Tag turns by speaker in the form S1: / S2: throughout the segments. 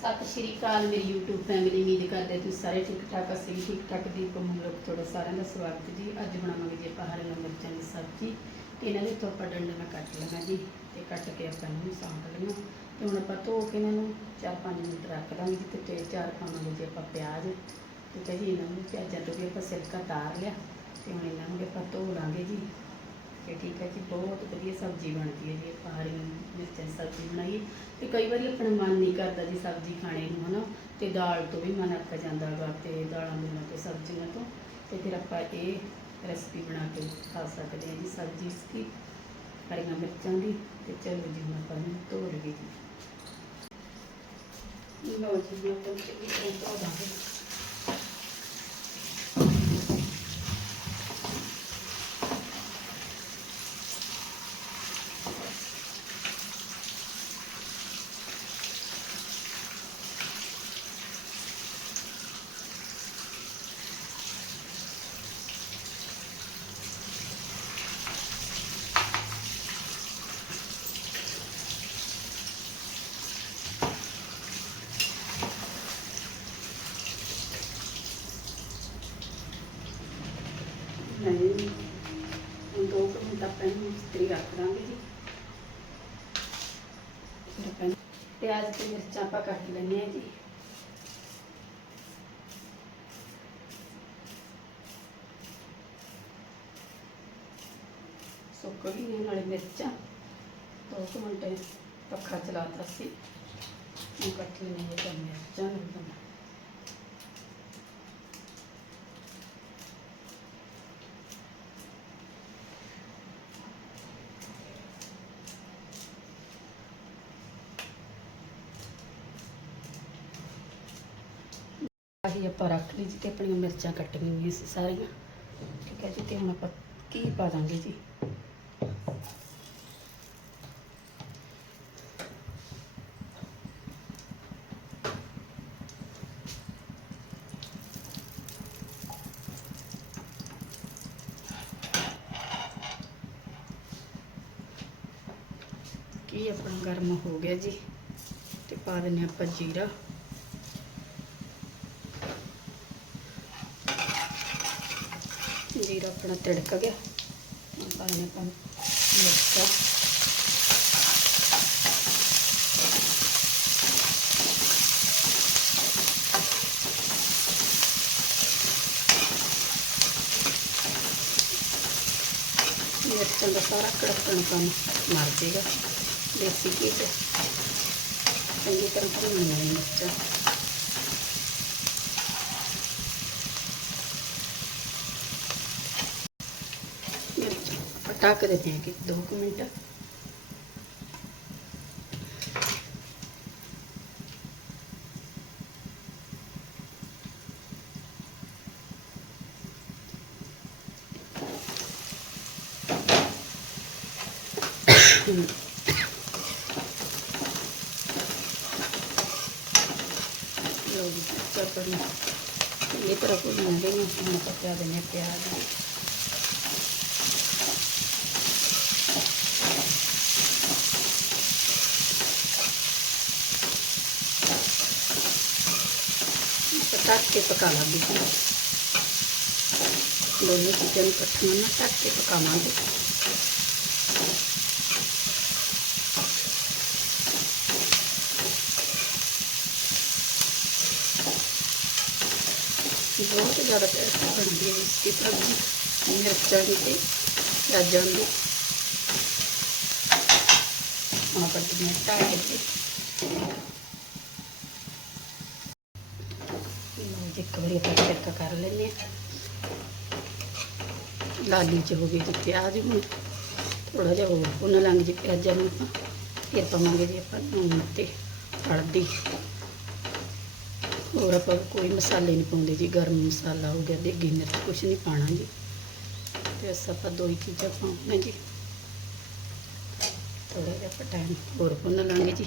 S1: ਸਤਿ ਸ਼੍ਰੀ ਅਕਾਲ, ਮੇਰੀ YouTube family ਉਮੀਦ ਕਰਦੇ ਤੁਸੀਂ ਸਾਰੇ ਠੀਕ ਠਾਕ ਅਸੀਂ ਵੀ ਠੀਕ ਠਾਕ। ਦੀ ਕੋਮਲ ਤੁਹਾਡਾ ਸਾਰਿਆਂ ਦਾ ਸਵਾਗਤ ਜੀ। ਅੱਜ ਬਣਾਵਾਂਗੇ ਜੀ ਆਪਾਂ ਹਰੀਆਂ ਮਿਰਚਾਂ ਦੀ ਸਬਜ਼ੀ ਤੇ ਇਹਨਾਂ ਦੇ ਤੋਂ ਆਪਾਂ ਡੰਡੇ ਨਾਲ ਕੱਟ ਲਵਾਂ ਜੀ ਤੇ ਕੱਟ ਕੇ ਆਪਾਂ ਇਹਨੂੰ ਸਾਂਭ ਲੈਣਾ। ਤੇ ਹੁਣ ਆਪਾਂ ਧੋ ਕੇ ਇਹਨਾਂ ਨੂੰ 4-5 ਮਿੰਟ ਰੱਖ ਦਾਂਗੇ ਜੀ ਤੇ ਤੇ ਚਾਰ ਪਾਵਾਂਗੇ ਜੀ ਆਪਾਂ ਪਿਆਜ਼ ਠੀਕ ਹੈ ਜੀ ਇਹਨਾਂ ਨੂੰ ਪਿਆਜ਼ਾਂ ਤੋਂ ਵੀ ਆਪਾਂ ਸਿਰਕਾ ਤਾਰ ਲਿਆ ਤੇ ਹੁਣ ਇਹਨਾਂ ਨੂੰ ਵੀ ਆਪਾਂ ਧੋ ਲਾਂਗੇ ਜੀ। ਤੇ ਠੀਕ ਹੈ ਜੀ, ਬਹੁਤ ਵਧੀਆ ਸਬਜ਼ੀ ਬਣਦੀ ਹੈ ਜੀ ਆਪਾਂ ਹਰੀ ਮਿਰਚਾਂ ਦੀ ਸਬਜ਼ੀ ਬਣਾਈ ਤੇ ਕਈ ਵਾਰੀ ਆਪਣਾ ਮਨ ਨਹੀਂ ਕਰਦਾ ਜੀ ਸਬਜ਼ੀ ਖਾਣੇ ਨੂੰ, ਹਨਾ, ਤੇ ਦਾਲ ਤੋਂ ਵੀ ਮਨ ਅੱਕ ਜਾਂਦਾ ਗਾ ਤੇ ਦਾਲਾਂ ਦੂਲਾਂ ਤੇ, ਸਬਜ਼ੀਆਂ ਤੋਂ, ਤੇ ਫਿਰ ਆਪਾਂ ਇਹ ਰੈਸਪੀ ਬਣਾ ਕੇ ਖਾ ਸਕਦੇ ਹਾਂ ਜੀ ਸਬਜ਼ੀ ਇਸकी ਹਰੀਆਂ ਮਿਰਚਾਂ ਦੀ, ਤੇ ਚਲੋ ਜੀ ਹੁਣ ਆਪਾਂ ਨੂੰ ਧੋ ਲਈਏ ਜੀ। ਲਓ ਜੀ ਮੈਂ ਤਾਂ ਚੰਗੀ ਧੋ ਦਾਂਗੇ ਨਹੀਂ ਹੁਣ ਦੋ ਕੁ ਮਿੰਟ ਆਪਾਂ ਇਹਨੂੰ ਇਸਤਰੀ ਰੱਖ ਦਾਂਗੇ ਜੀ ਫਿਰ ਆਪਾਂ ਪਿਆਜ਼ ਤੇ ਮਿਰਚਾਂ ਆਪਾਂ ਕੱਟ ਲੈਂਦੇ ਹਾਂ ਜੀ ਸੁੱਕ ਵੀ ਨੇ ਨਾਲੇ ਮਿਰਚਾਂ ਦੋ ਕੁ ਮਿੰਟ ਪੱਖਾ ਚਲਾਤਾ ਸੀ ਹੁਣ ਕੱਟ ਲੈਂਦੇ ਹਾਂ ਜੀ ਮਿਰਚਾਂ ਨੂੰ ਆਪਾਂ ਰੱਖ ਲਈ ਜੀ ਤੇ ਆਪਣੀਆਂ ਮਿਰਚਾਂ ਕੱਟ ਗਈਆਂ ਸੀ ਸਾਰੀਆਂ। ਠੀਕ ਹੈ ਜੀ, ਤੇ ਹੁਣ ਆਪਾਂ ਕੀ ਪਾ ਦਾਂਗੇ ਜੀ? ਕੀ ਆਪਣਾ ਗਰਮ ਹੋ ਗਿਆ ਜੀ? ਤੇ ਪਾ ਦਿੰਨੇ ਆਪਾਂ ਜੀਰਾ। ਜੀਰਾ ਆਪਣਾ ਤੜਕ ਗਿਆ। ਹੁਣ ਪਾ ਦਿੰਦੇ ਆਪਾਂ ਮਿਰਚਾਂ। ਮਿਰਚਾਂ ਦਾ ਸਾਰਾ ਕੜਕਣ ਕੰਮ ਮਰ ਜਾਏਗਾ ਦੇਸੀ ਘੀ ਚ। ਚੰਗੀ ਤਰ੍ਹਾਂ ਭੁੰਨਣੀਆਂ ਨੇ ਮਿਰਚਾਂ ਮਿਰਚ ਆਪਾਂ ਢੱਕ ਦਿੰਦੇ ਹਾਂ ਕਿ 2 ਮਿੰਟ ਲੋ ਜੀ ਚੱਪੜੀ ਇਹ ਤਰ੍ਹਾਂ ਭੁੰਨਣਾ ਗਈ ਹੁਣ ਆਪਾਂ ਪਾ ਦਿੰਦੇ ਹਾਂ ਪਿਆਜ਼ ਢੱਕ ਕੇ ਪਕਾ ਲਾਂਗੇ ਜੀ ਦੋਨੋਂ ਚੀਜ਼ਾਂ ਨੂੰ ਇਕੱਠੀਆਂ ਨਾ ਢੱਕ ਕੇ ਪਕਾਵਾਂਗੇ। ਬਹੁਤ ਜ਼ਿਆਦਾ ਟੇਸਟ ਬਣਦੀ ਹੈ ਇਸ ਦੀ ਸਬਜ਼ੀ ਮਿਰਚਾਂ ਦੀ ਤੇ ਪਿਆਜ਼ਾਂ ਦੀ। ਹੁਣ ਆਪਾਂ ਜਿਵੇਂ ਢਾਈ ਕੇ ਲਓ ਜੀ ਇੱਕ ਵਾਰੀ ਆਪਾਂ ਚੈੱਕ ਕਰ ਲੈਂਦੇ ਹਾਂ। ਲਾਲੀ ਚ ਹੋ ਗਈ ਜੀ ਪਿਆਜ਼ ਵੀ ਥੋੜਾ ਜਿਹਾ ਹੋਰ ਭੁੰਨ ਲਾਂਗੇ ਜੀ ਪਿਆਜ਼ਾਂ ਨੂੰ ਆਪਾਂ। ਫਿਰ ਪਾਵਾਂਗੇ ਜੀ ਆਪਾਂ ਨੂਣ ਤੇ ਹਲਦੀ। ਹੋਰ ਆਪਾਂ ਕੋਈ ਮਸਾਲੇ ਨਹੀਂ ਪਾਉਂਦੇ ਜੀ, ਗਰਮ ਮਸਾਲਾ ਹੋ ਗਿਆ, ਦੇਗੀ ਮਿਰਚ ਕੁਛ ਨਹੀਂ ਪਾਣਾ ਜੀ। ਤੇ ਬਸ ਆਪਾਂ ਦੋ ਹੀ ਚੀਜ਼ਾਂ ਪਾਉਣਾ ਜੀ। ਥੋੜਾ ਜਿਹਾ ਆਪਾਂ ਟਾਈਮ ਹੋਰ ਭੁੰਨ ਲਾਂਗੇ ਜੀ।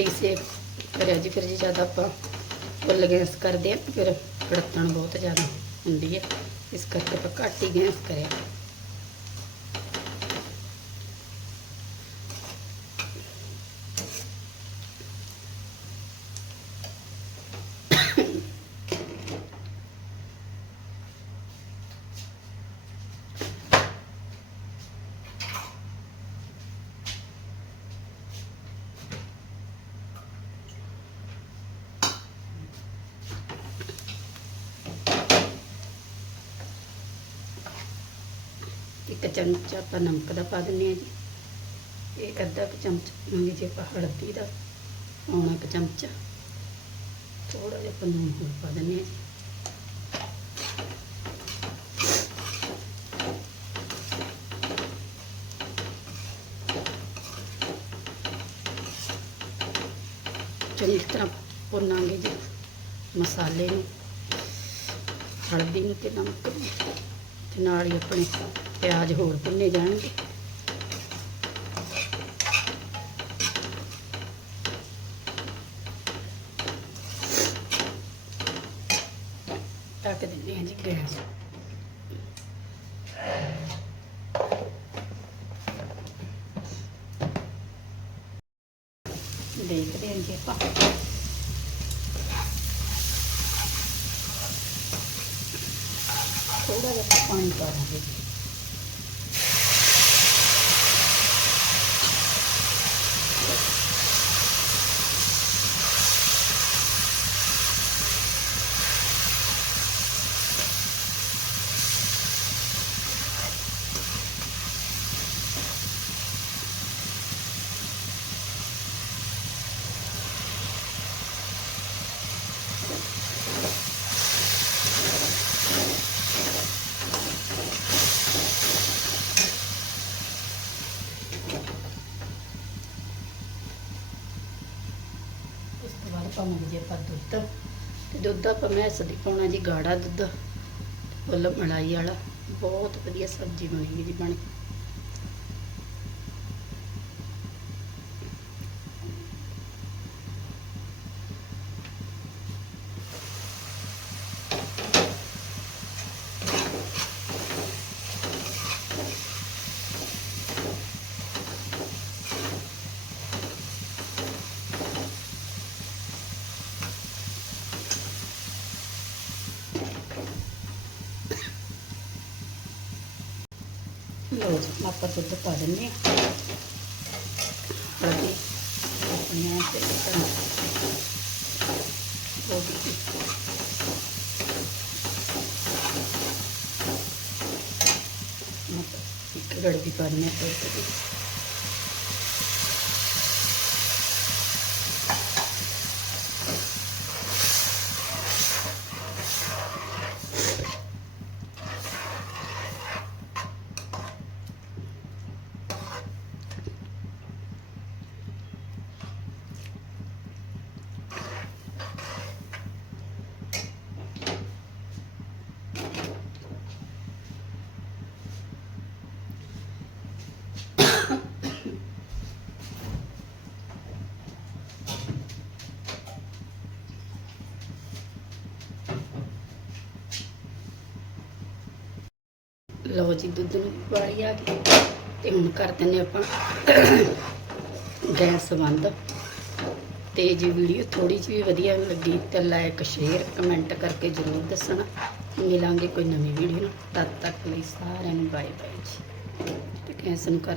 S1: ਘੱਟ ਸੇਕ ਕਰਿਆ ਜੀ ਫਿਰ ਜੀ ਜ਼ਿਆਦਾ ਆਪਾਂ ਫੁੱਲ ਗੈਸ ਕਰਦੇ ਆ, ਫਿਰ ਕੜਤਣ ਬਹੁਤ ਜ਼ਿਆਦਾ ਹੁੰਦੀ ਹੈ ਇਸ ਕਰਕੇ ਆਪਾਂ ਘੱਟ ਹੀ ਗੈਸ ਕਰਿਆ। ਇੱਕ ਚਮਚਾ ਆਪਾਂ ਨਮਕ ਦਾ ਪਾ ਦਿੰਦੇ ਹਾਂ ਜੀ। ਇੱਕ ਅੱਧਾ ਕੁ ਚਮਚ ਪਾਵਾਂਗੇ ਜੇ ਆਪਾਂ ਹਲਦੀ ਦਾ ਪਾਉਣਾ ਇੱਕ ਚਮਚਾ। ਥੋੜਾ ਜਿਹਾ ਆਪਾਂ ਲੂਣ ਹੋਰ ਪਾ ਦਿੰਦੇ ਹਾਂ ਜੀ। ਚੰਗੀ ਤਰ੍ਹਾਂ ਭੁੰਨਾਂਗੇ ਜੀ ਮਸਾਲੇ ਨੂੰ, ਹਲਦੀ ਨੂੰ ਤੇ ਨਮਕ ਨੂੰ। ਤੇ ਨਾਲ ਹੀ ਆਪਣੇ ਪਿਆਜ਼ ਹੋਰ ਭੁੰਨੇ ਜਾਣਗੇ। ਢੱਕ ਦਿੰਦੇ ਹਾਂ ਜੀ ਗੈਸ। ਦੇਖਦੇ ਹਾਂ ਜੀ ਆਪਾਂ। ਥੋੜਾ ਜਿਹਾ ਪਾਣੀ ਪਾ ਦਾਂਗੇ ਜੀ ਉਸ ਤੋਂ ਬਾਅਦ ਪਾਵਾਂਗੇ ਜੀ ਆਪਾਂ ਦੁੱਧ ਤੇ ਦੁੱਧ ਆਪਾਂ ਮੈਂ ਦੀ ਪਾਉਣਾ ਜੀ, ਗਾੜਾ ਦੁੱਧ ਫੁੱਲ ਮਲਾਈ ਵਾਲਾ। ਬਹੁਤ ਵਧੀਆ ਸਬਜ਼ੀ ਬਣੇਗੀ ਜੀ, ਬਣ ਲਓ ਜੀ ਆਪਾਂ ਦੁੱਧ ਪਾ ਦਿੰਦੇ ਹਾਂ ਹਲਦੀ ਆਪਣੀਆਂ ਲਓ ਜੀ ਦੁੱਧ ਨੂੰ ਵਾਲੀ ਆ ਗਈ ਤੇ ਹੁਣ ਕਰ ਦਿੰਦੇ ਆਪਾਂ ਗੈਸ ਬੰਦ। ਤੇ ਜੇ ਵੀਡੀਓ ਥੋੜੀ ਜਿਹੀ ਵੀ ਵਧੀਆ ਲੱਗੀ ਤਾਂ ਲਾਈਕ ਸ਼ੇਅਰ, ਕਮੈਂਟ ਕਰਕੇ ਜ਼ਰੂਰ ਦੱਸਣਾ। ਮਿਲਾਂਗੇ ਕੋਈ ਨਵੀਂ ਵੀਡੀਓ ਨਾਲ। ਤਦ ਤੱਕ ਲਈ ਸਾਰਿਆਂ ਨੂੰ ਬਾਏ ਬਾਏ ਜੀ। ਤੇ ਗੈਸ ਨੂੰ ਕਰ